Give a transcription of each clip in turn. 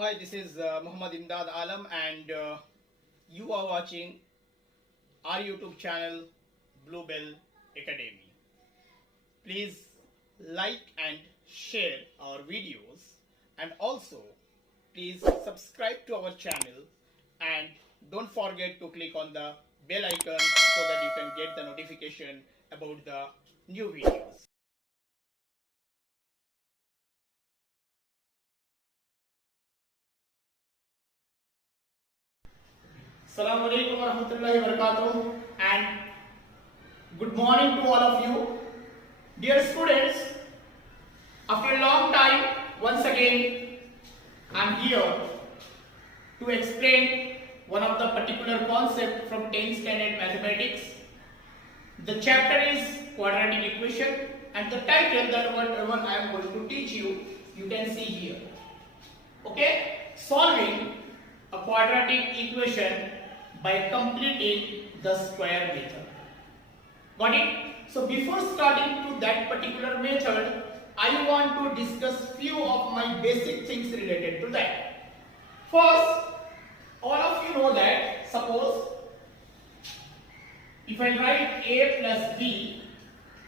Hi, this is Muhammad Imdad Alam, and you are watching our YouTube channel Bluebell Academy. Please like and share our videos, and also please subscribe to our channel, and don't forget to click on the bell icon so that you can get the notification about the new videos. Assalamu alaikum warahmatullahi wabarakatuh, and good morning to all of you. Dear students, after a long time, once again, I am here to explain one of the particular concept from 10th standard mathematics. The chapter is quadratic equation, and the title that one I am going to teach you, you can see here. Okay, solving a quadratic equation by completing the square method. Got it? So before starting to that particular method, I want to discuss few of my basic things related to that. First, all of you know that suppose if I write a plus b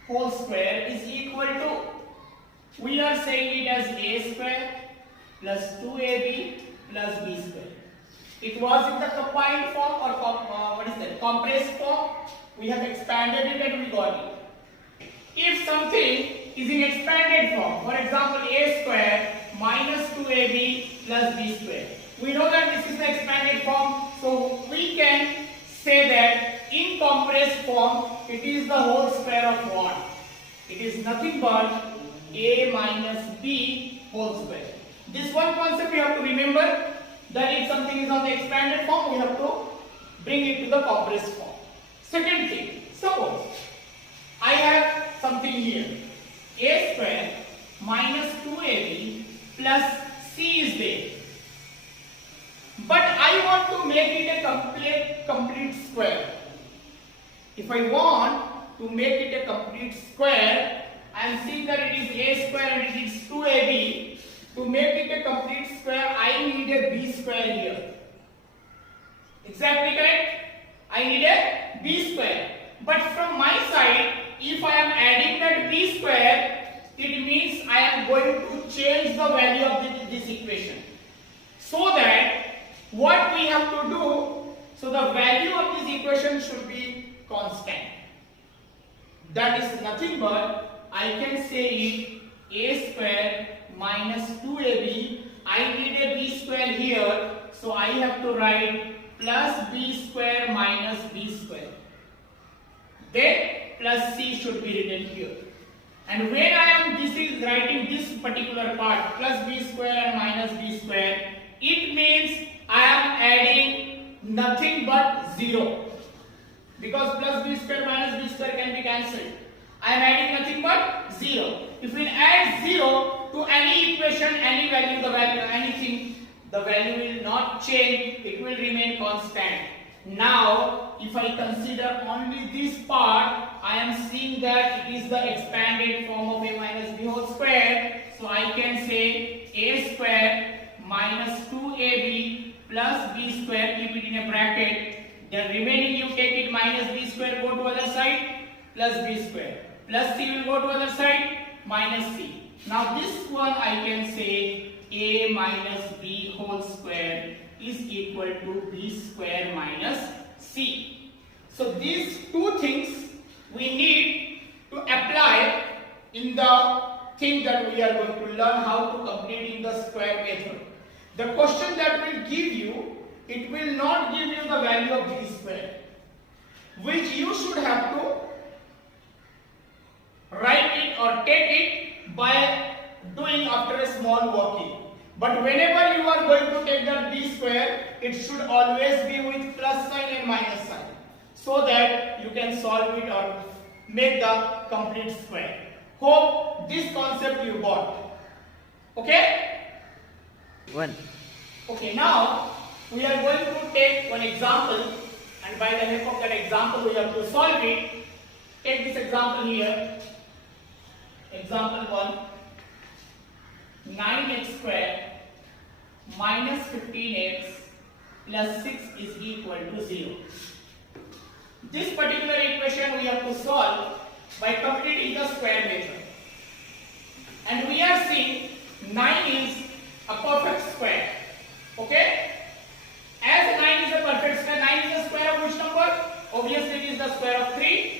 whole square is equal to, we are saying it as a square plus 2ab plus b square. It was in the combined form or compressed form. We have expanded it and we got it. If something is in expanded form, for example a square minus 2ab plus b square, we know that this is the expanded form, so we can say that in compressed form it is the whole square of what? It is nothing but a minus b whole square. This one concept you have to remember, that if something is on the expanded form, we have to bring it to the compressed form. Second thing, suppose I have something here, a square minus 2ab plus c is there. But I want to make it a complete square. If I want to make it a complete square, I am seeing that it is a square and it is 2ab. To make it a complete square, I need a b square here. Exactly correct? I need a b square. But from my side, if I am adding that b square, it means I am going to change the value of this equation. So that what we have to do, so the value of this equation should be constant. That is nothing but, I can say it a square minus 2ab. I need a b square here, so I have to write plus b square minus b square. Then plus c should be written here. And when I am writing this particular part, plus b square and minus b square, it means I am adding nothing but 0. Because plus b square minus b square can be cancelled. I am adding nothing but 0. If we add 0 to any equation, any value, anything, the value will not change, it will remain constant. Now, if I consider only this part, I am seeing that it is the expanded form of a minus b whole square. So I can say a square minus 2ab plus b square, keep it in a bracket. The remaining you take it minus b square, go to other side, plus b square. Plus c will go to other side, minus c. Now this one I can say a minus b whole square is equal to b square minus c. So these two things we need to apply in the thing that we are going to learn how to complete in the square method. The question that will give you, it will not give you the value of b square, which you should have to write it or take it by doing after a small working. But whenever you are going to take that b square, it should always be with plus sign and minus sign, so that you can solve it or make the complete square. Hope this concept you got. Okay? One. Okay, now we are going to take one example, and by the help of that example we have to solve it. Take this example here. Example 1, 9x square minus 15x plus 6 is equal to 0. This particular equation we have to solve by completing the square method. And we are seeing 9 is a perfect square. Okay? As 9 is a perfect square, 9 is the square of which number? Obviously it is the square of 3.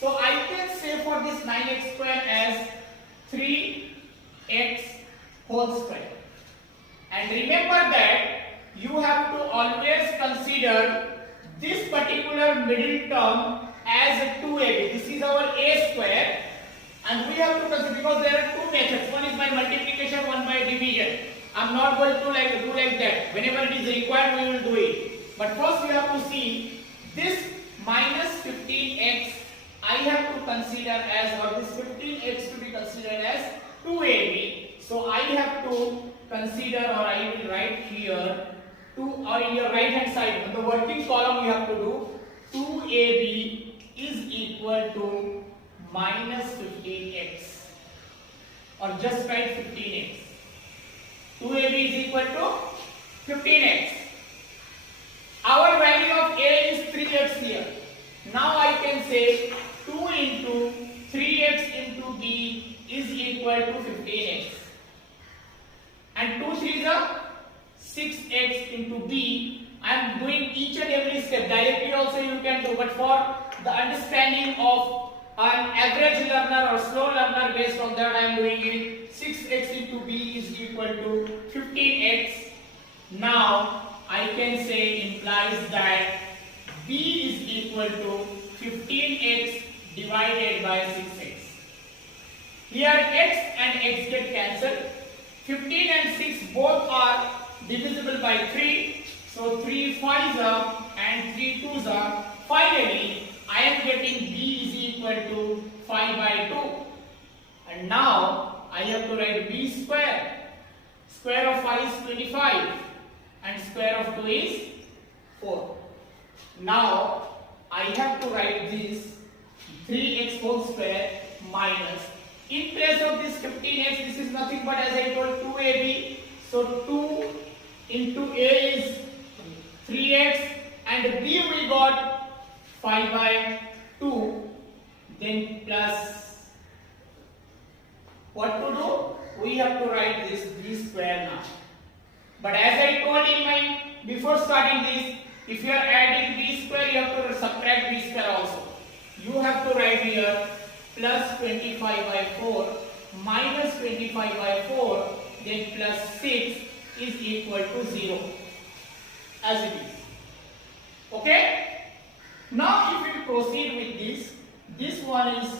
So I can say for this 9x square as 3x whole square. And remember that you have to always consider this particular middle term as a 2ab. This is our a square, and we have to consider, because there are two methods. One is by multiplication, one by division. I'm not going to do like that. Whenever it is required, we will do it. But first we have to see this minus 15x I have to consider as, or this 15x to be considered as 2ab. So I have to consider, or I will write here, or in your right hand side, on the working column you have to do 2ab is equal to minus 15x, or just write 15x. 2ab is equal to 15x. Our value of a is 3x here. Now I can say 2 into 3x into b is equal to 15x. And 2 3s are 6x into b. I am doing each and every step. Directly also you can do, but for the understanding of an average learner or slow learner, based on that I am doing it. 6x into b is equal to 15x. Now I can say implies that b is equal to 15x divided by 6x. Here x and x get cancelled. 15 and 6 both are divisible by 3. So 3 5s are and 3 2s are. Finally, I am getting b is equal to 5 by 2. And now I have to write b square. Square of 5 is 25 and square of 2 is 4. Now I have to write this 3x whole square minus, in place of this 15x, this is nothing but, as I told, 2ab. So 2 into a is 3x, and b we got 5 by 2. Then plus, what to do? We have to write this b square now. But as I told in my, before starting this, if you are adding b square, you have to subtract b square also. You have to write here plus 25 by 4 minus 25 by 4, then plus 6 is equal to 0, as it is. Okay? Now if we proceed with this, this one is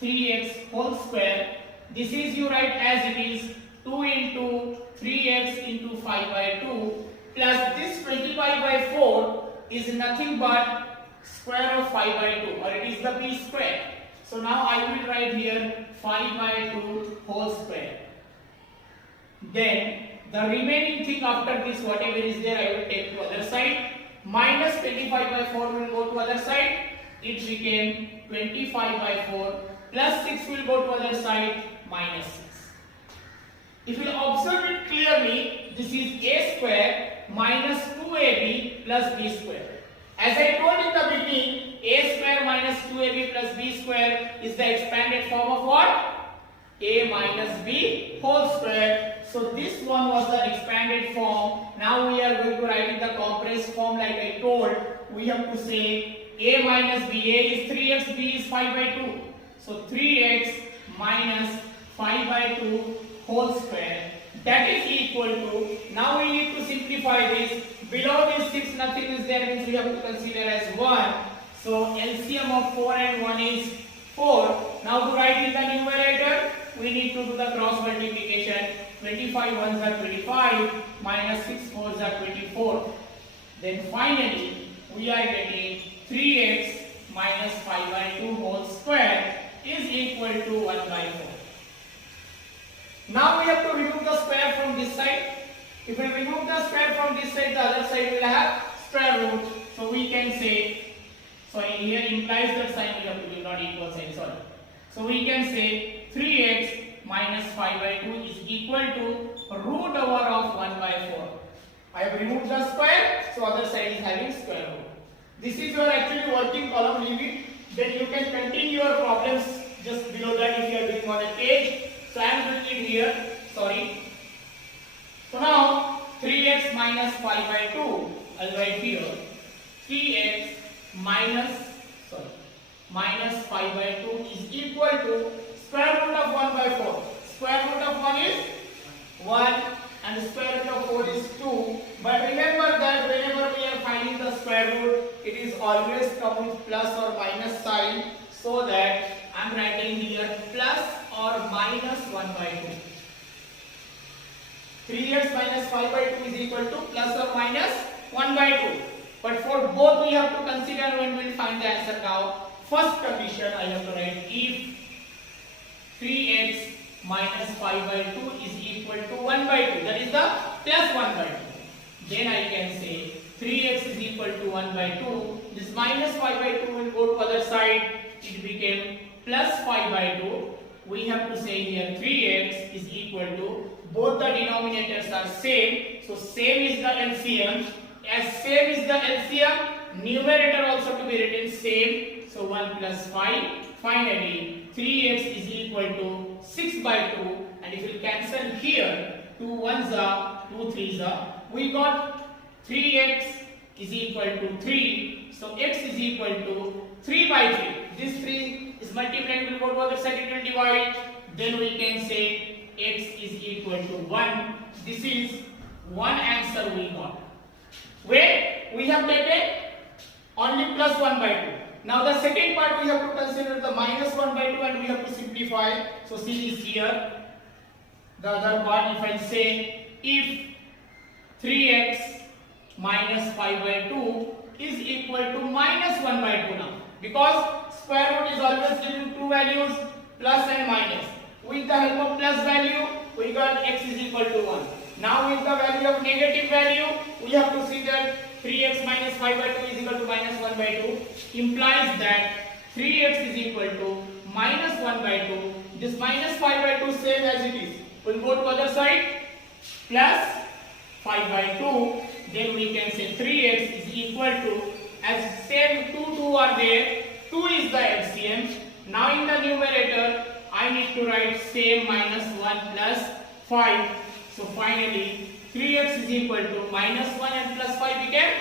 3x whole square. This is you write as it is, 2 into 3x into 5 by 2, plus this 25 by 4 is nothing but square of 5 by 2, or it is the b square. So now I will write here 5 by 2 whole square. Then the remaining thing after this, whatever is there, I will take to other side. Minus 25 by 4 will go to other side. It became 25 by 4 plus 6 will go to other side, minus 6. If you observe it clearly, this is a square minus 2ab plus b square. As I told in the beginning, a square minus 2ab plus b square is the expanded form of what? A minus b whole square. So this one was the expanded form. Now we are going to write in the compressed form like I told. We have to say a minus b. A is 3x, b is 5 by 2. So 3x minus 5 by 2 whole square. That is equal to, now we need to simplify this. Below this 6 nothing is there, means we have to consider as 1. So LCM of 4 and 1 is 4. Now to write in the numerator, we need to do the cross multiplication. 25 ones are 25 minus 6 fours are 24. Then finally we are getting 3x minus 5 by 2 whole square is equal to 1 by 4. Now we have to remove the square from this side. If we remove the square from this side, the other side will have square root. So we can say, so here implies that sign we have to do, not equal sign, sorry. So we can say 3x minus 5 by 2 is equal to root over of 1 by 4. removed the square, so other side is having square root. This is your actually working column. Leave it. Then you can continue your problems just below that if you are doing on a page. So I am doing it here. Sorry. So now 3x minus 5 by 2. I'll write here 3x minus 5 by 2 is equal to square root of 1 by 4. Square root of 1 is 1 and the square root of 4 is 2. But remember that whenever we are finding the square root, it is always come with plus or minus sign, so that I am writing here plus or minus 1 by 2. 3x minus 5 by 2 is equal to plus or minus 1 by 2. But for both we have to consider when we will find the answer now. First condition I have to write if 3x minus 5 by 2 is equal to 1 by 2. That is the plus 1 by 2. Then I can say 3x is equal to 1 by 2. This minus 5 by 2 will go to other side. It became plus 5 by 2. We have to say here 3x is equal to, both the denominators are same. So same is the LCM. As same is the LCM, numerator also to be written same. So 1 plus 5. Finally, 3x is equal to 6 by 2. And if we cancel here, 2 1s are, 2 3s are. We got 3x is equal to 3. So x is equal to 3 by 3. This 3 is multiplied, will go to other side, it will divide. Then we can say x is equal to 1. This is one answer we got. Where we have taken only plus 1 by 2. Now the second part we have to consider the minus 1 by 2 and we have to simplify. So see this here. The other part, if I say if 3x minus 5 by 2 is equal to minus 1 by 2 now. Because square root is always giving two values, plus and minus. With the help of plus value, we got x is equal to 1. Now with the value of negative value, we have to see that 3x minus 5 by 2 is equal to minus 1 by 2. Implies that 3x is equal to minus 1 by 2. This minus 5 by 2 same as it is. We'll go to other side, plus 5 by 2. Then we can say 3x is equal to, as same 2 are there, 2 is the LCM. Now in the numerator, I need to write same minus 1 plus 5. So finally 3x is equal to minus 1 and plus 5 became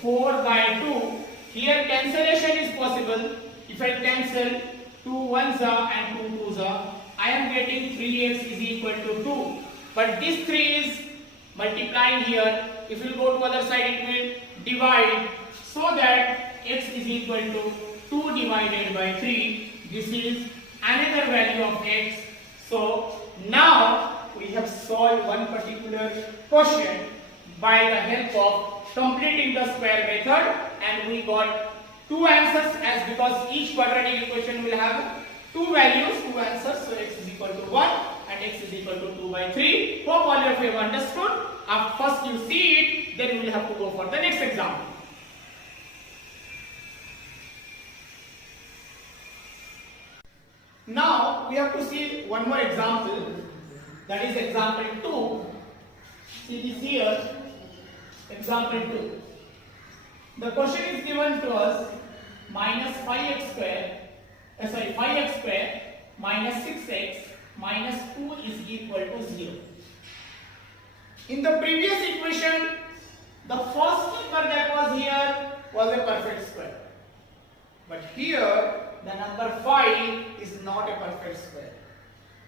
4 by 2. Here cancellation is possible. If I cancel 2 1s are and 2 2s are, I am getting 3x is equal to 2. But this 3 is multiplying here. If you go to other side, it will divide, so that x is equal to 2 divided by 3. This is another value of x. So now we have solved one particular question by the help of completing the square method, and we got two answers, as because each quadratic equation will have two values, two answers. So x is equal to 1 and x is equal to 2 by 3. Hope all of you have understood. First you see it, then we will have to go for the next example. Now we have to see one more example, that is example 2. See this here, example 2. The question is given to us minus 5x square, 5x square minus 6x minus 2 is equal to 0. In the previous equation, the first number that was here was a perfect square. But here, the number 5 is not a perfect square.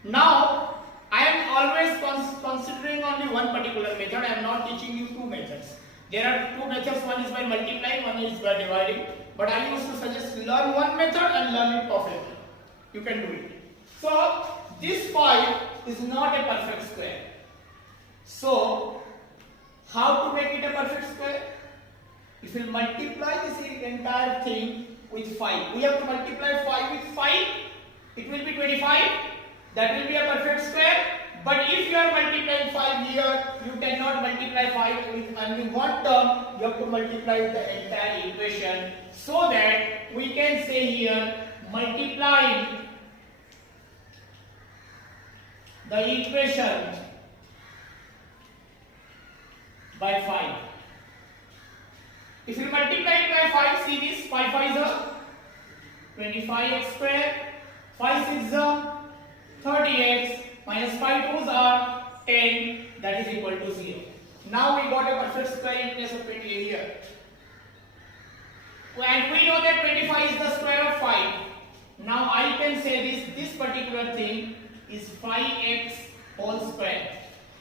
Now, I am always considering only one particular method. I am not teaching you two methods. There are two methods. One is by multiplying, one is by dividing. But I used to suggest learn one method and learn it perfectly. You can do it. So, this 5 is not a perfect square. So, how to make it a perfect square? If you multiply this entire thing with 5, we have to multiply 5 with 5, it will be 25. That will be a perfect square. But if you are multiplying 5 here, you cannot multiply 5 with only one term. You have to multiply the entire equation, so that we can say here multiplying the equation by 5. If you multiply it by 5, see this, 5 5 is a 25x square, 5 6 is a 30x, minus 5 2s are 10, that is equal to 0. Now we got a perfect square in place of 28 here. And we know that 25 is the square of 5. Now I can say this particular thing is 5x whole square.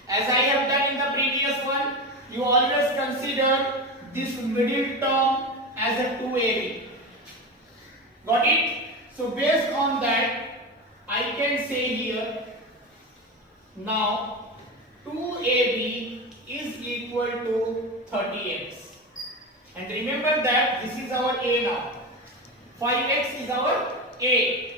As I have done in the previous one, you always consider this middle term as a 2ab. Got it? So based on that, I can say here, now 2ab is equal to 30x. And remember that this is our a now. 5x is our a.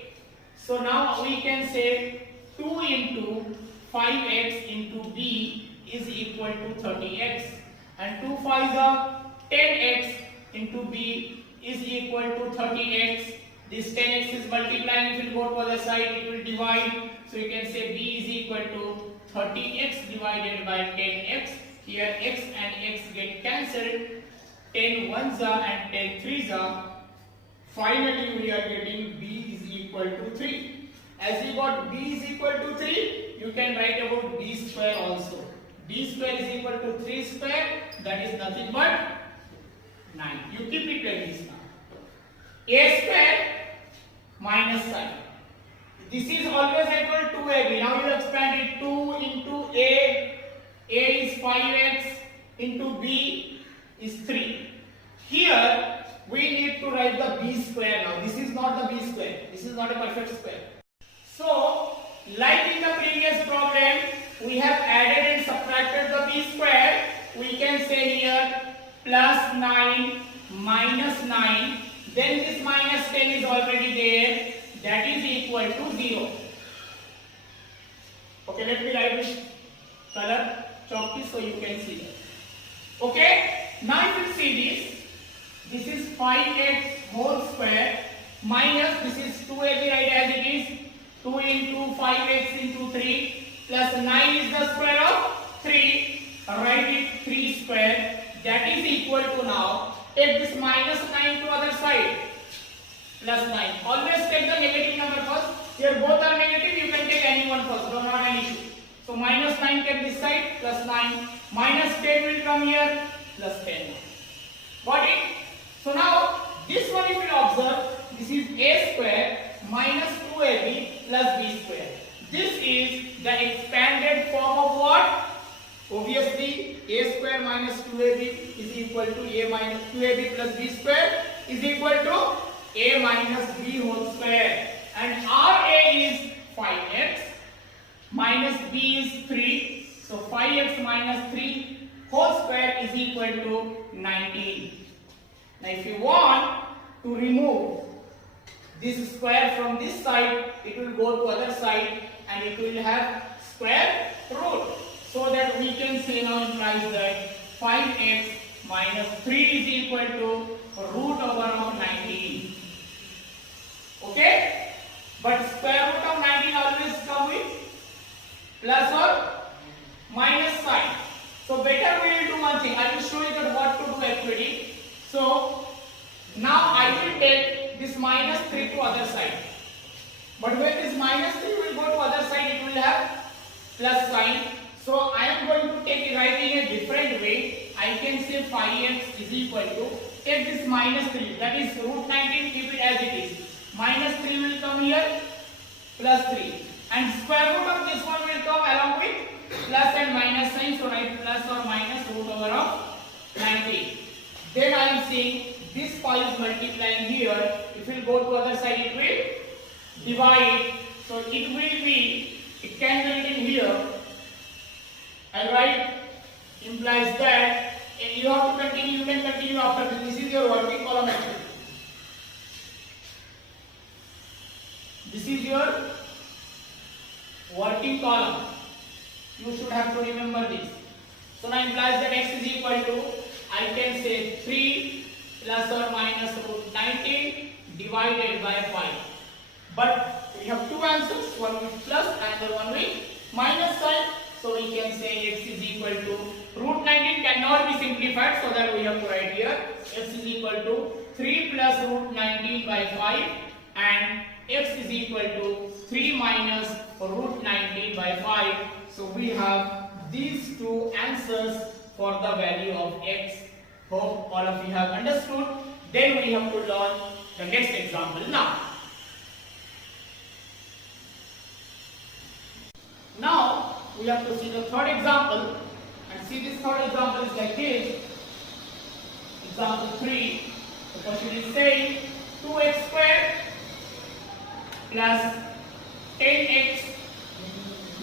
So now we can say 2 into 5x into b is equal to 30x. And 2 5s are 10x into b is equal to 30x. This 10x is multiplying, it will go to other side, it will divide. So you can say b is equal to 30x divided by 10x. Here x and x get cancelled. 10 ones are and 10 threes are. Finally we are getting b is equal to 3. As you got b is equal to 3, you can write about b square also. B square is equal to 3 square, that is nothing but 9. You keep it like this now. A square minus sign. This is always equal to 2ab. Now you expand it, 2 into a is 5x into b is 3. Here we need to write the b square now. This is not the b square. This is not a perfect square. So, like in the previous problem, we have added and subtracted the b square. We can say here plus 9 minus 9. Then this minus 10 is already there. That is equal to 0. Okay, let me write with color chalky so you can see that. Okay, now if you see this is 5x whole square minus this is 2ab, right as it is, 2 into 5x into 3 plus 9 is the square of 3, write it 3 square, that is equal to, now take this minus 9 to other side, plus 9. Always take the negative number first. Here both are negative, you can take any one first, no, not an issue. So minus 9 take this side, plus 9, minus 10 will come here, plus 10. Got it? So now this one if you observe, this is a square minus 2ab plus b square. This is the expanded form of what? Obviously a square minus 2ab is equal to a minus 2ab plus b square is equal to a minus b whole square. And our a is 5x minus b is 3. So 5x minus 3 whole square is equal to 19. Now if you want to remove this square from this side, it will go to other side and it will have square root. So that we can say now implies that 5x minus 3 is equal to root over of 19. Okay? But square root of 19 always come with plus or minus sign. So better we will do one thing. I will show you that what to do actually. So now I will take this minus 3 to other side. But when this minus 3 will go to other side, it will have plus sign. So I am going to take it right in a different way. I can say 5x is equal to, take this minus 3, that is root 19, keep it as it is. Minus 3 will come here, plus 3. And square root of this one will come along with plus and minus sign. So write plus or minus root over of 19. Then I am saying this 5 is multiplying here. If it will go to other side, it will divide. So it will be, it can be written here. And right implies that you have to continue, you can continue after this. This is your working column actually. This is your working column. You should have to remember this. So now implies that x is equal to, I can say 3 plus or minus root 19 divided by 5. But we have two answers, one with plus and the one with minus sign. So we can say x is equal to root 19 cannot simplified, so that we have to write here x is equal to 3 plus root 19 by 5 and x is equal to 3 minus root 19 by 5. So we have these two answers for the value of x. Hope all of you have understood. Then we have to learn the next example now. Now we have to see the third example, and see this third example is like this. Example 3. The question is saying 2x squared plus 10x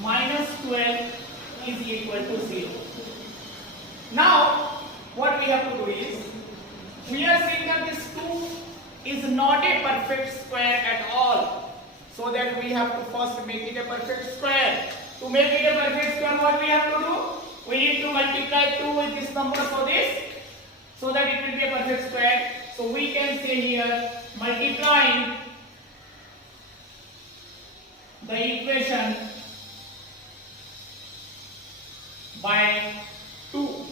minus 12 is equal to 0. Now what we have to do is, we are saying that this 2 is not a perfect square at all, so that we have to first make it a perfect square. To make it a perfect square, what we have to do? We need to multiply 2 with this number for this, so that it will be a perfect square. So we can say here, multiplying the equation by 2.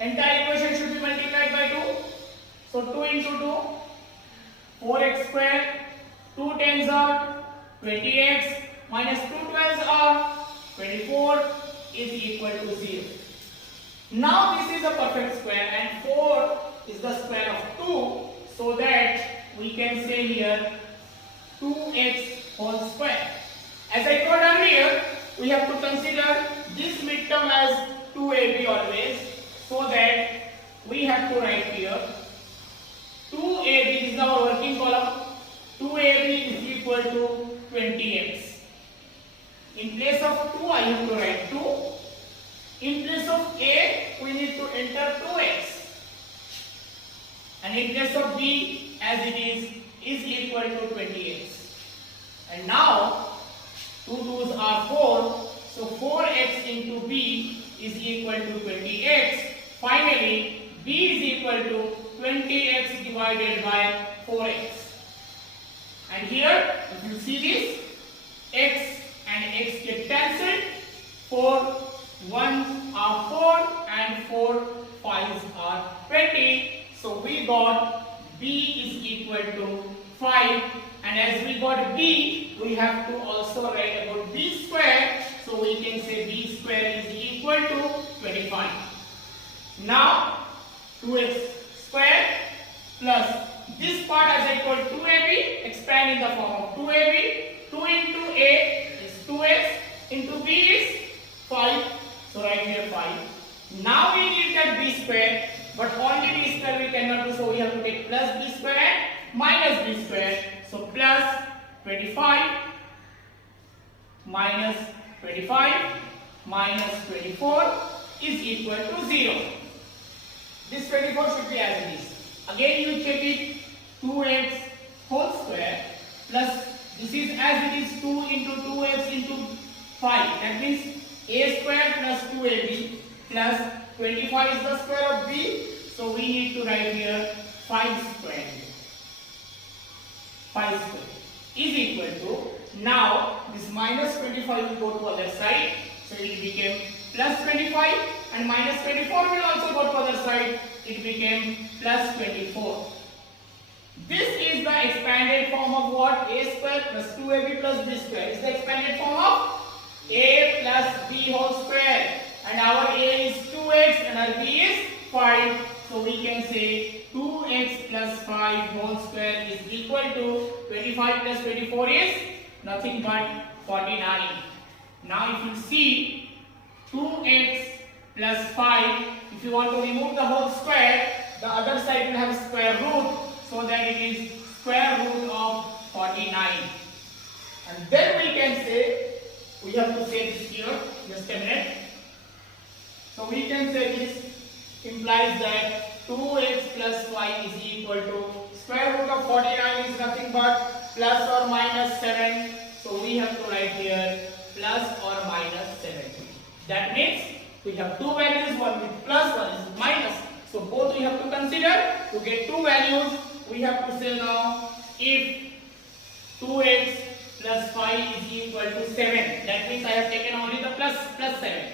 Entire equation should be multiplied by 2. So 2 into 2, 4x squared, 2 tens are 20x, minus 2 12s are 24 is equal to 0. Now this is a perfect square and 4 is the square of 2, so that we can say here 2x whole square. As I told earlier, we have to consider this midterm as 2ab always, so that we have to write here 2ab is our working column. 2ab is equal to 20x. In place of 2, I have to write 2. In place of a, we need to enter 2x. And in place of b, as it is equal to 20x. And now 2 2's are 4, so 4x into b is equal to 20x. Finally, b is equal to 20x divided by 4x. And here, if you see this, x and x get cancelled. 4 1s are 4 and 4 5s are 20. So we got b is equal to 5. And as we got b, we have to also write about b square. So we can say b square is equal to 25. Now 2x square plus this part, as I told, 2ab, expand in the form of 2ab. 2 into a is 2x, into b is 5. So write here 5. Now we need that b square, but only b square we cannot do, so we have to take plus b square and minus b square. So plus 25 minus 25 minus 24 is equal to 0. This 24 should be as it is. Again you check it, 2x whole square plus this is as it is 2 into 2x into 5. That means a square plus 2ab plus 25 is the square of b. So we need to write here 5 square. 5 square is equal to, now this minus 25 will go to other side, so it became plus 25, and minus 24 will also go to other side, it became plus 24. This is the expanded form of what? A square plus 2ab plus b square is the expanded form of a plus b whole square, and our a is 2x and our b is 5. So we can say 2x plus 5 whole square is equal to 25 plus 24 is nothing but 49. Now if you see 2x plus 5, if you want to remove the whole square, the other side will have square root, so that it is square root of 49. And then we can say, we have to say this here, just a minute. So we can say this implies that 2x plus 5 is equal to square root of 49 is nothing but plus or minus 7. So we have to write here plus or minus 7. That means we have two values, one with plus, one is minus. So both we have to consider. To get two values, we have to say now if 2x plus 5 is equal to 7. That means I have taken only the plus 7.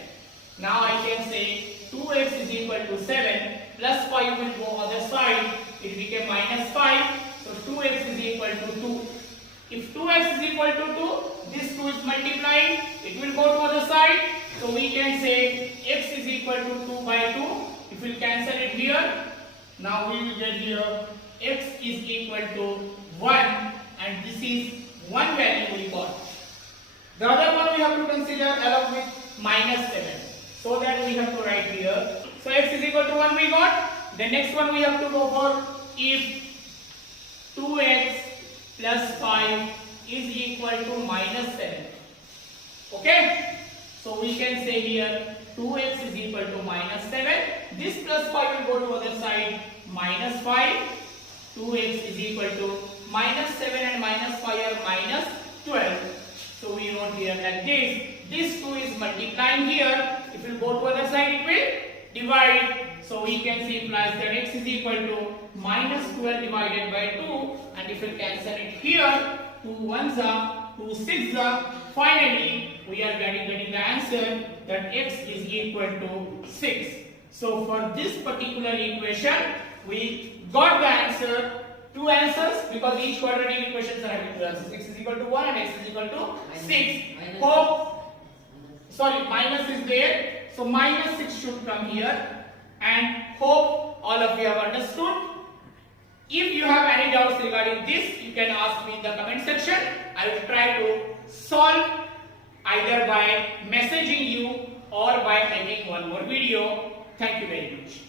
Now I can say 2x is equal to 7 plus 5 will go other side, it became minus 5, so 2x is equal to 2. If 2x is equal to 2, this 2 is multiplied, it will go to other side, so we can say x is equal to 2 by 2. If we cancel it here, now we will get here x is equal to 1, and this is one value we got. The other one we have to consider along with minus 7. So that we have to write here. So x is equal to 1 we got. The next one we have to go for if 2x plus 5 is equal to minus 7. Okay? So we can say here 2x is equal to minus 7. This plus 5 will go to other side, minus 5. 2x is equal to minus 7 and minus 5 are minus 12. So we wrote here like this. This 2 is multiplying here. If you go to other side, it will divide. So we can see implies that x is equal to minus 12 divided by 2. And if you cancel it here, 2 1s are, 2 6s are. Finally, we are getting the answer that x is equal to 6. So for this particular equation, we got the answer. Two answers because each quadratic equations are having two answers. X is equal to 1 and x is equal to 6. Minus is there. So minus 6 should come here. And hope all of you have understood. If you have any doubts regarding this, you can ask me in the comment section. I will try to solve either by messaging you or by making one more video. Thank you very much.